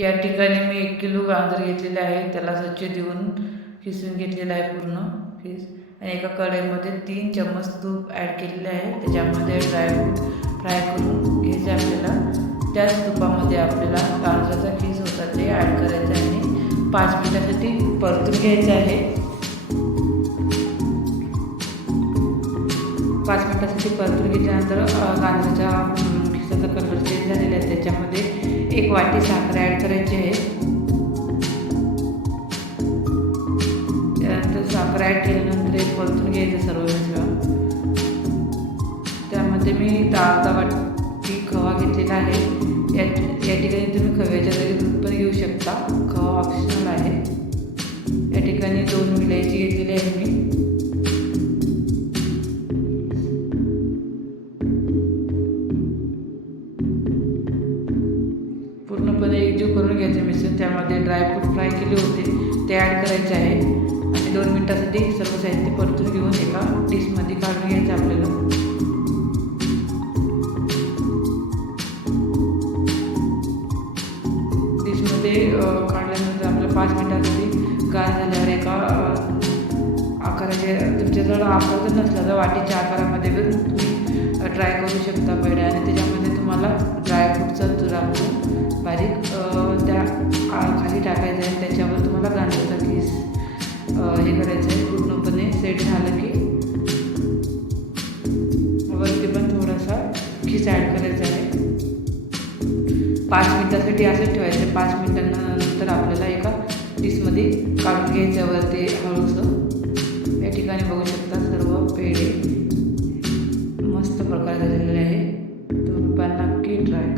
या ठिकाणी मी एक किलो गाजर घेतलेले आहे. त्याला स्वच्छ देऊन किसून घेतलेलं आहे पूर्ण किस आणि एका कढईमध्ये तीन चम्मच तूप ॲड केलेले आहे. त्याच्यामध्ये ड्रायफ्रूट फ्राय करून घ्यायचे आपल्याला. त्याच तुपामध्ये आपल्याला गाजराचा किस होता ते ॲड करायचं आहे. आणि पाच मिनिटासाठी परतून घ्यायचं आहे. पाच मिनिटासाठी परतून घेतल्यानंतर अ, गाजराच्या कलर चेंज त्याच्यामध्ये. एक वाटी साखर ॲड करायची आहे. त्यानंतर साखर ॲड केल्यानंतर एक परतून घ्यायचं सर्व मिश्रण त्यामध्ये मी अर्धा वाटी खवा घेतलेला आहे. या या ठिकाणी तुम्ही खव्याच्या जागी दूध पण घेऊ शकता. खवा ऑप्शन पूर्णपणे एकजीव करून घ्यायचे मिश्रण त्यामध्ये ड्रायफ्रूट फ्राय केले होते. ते ॲड करायचे आहे. आणि दोन मिनटासाठी सर्व साहित्य परतून घेऊन एका डिशमध्ये काढून घ्यायचं आपल्याला. डिशमध्ये काढल्यानंतर आपल्या पाच मिनटासाठी गार झाल्यावर एका आकाराचे तुमच्याजवळ आकार जर नसला तर वाटीच्या आकारामध्ये पण तुम्ही ट्राय करू शकता पहिले आणि त्याच्यामध्ये तुम्हाला ड्रायफ्रूटचा चुरा बारीक त्या खाली टाकायचं आहे. त्याच्यावर तुम्हाला गांडूचा किस हे करायचं आहे. पूर्णपणे सेट झालं की वरती पण थोडासा खिस ॲड करायचा आहे. पाच मिनटासाठी असंच ठेवायचं पाच मिनटांनंतर आपल्याला एका डिशमध्ये काढून घ्यायचं वरती हळूसं या ठिकाणी बघू शकता सर्व पेढे मस्त प्रकार झालेले आहे. तुम्ही पण नक्की ट्राय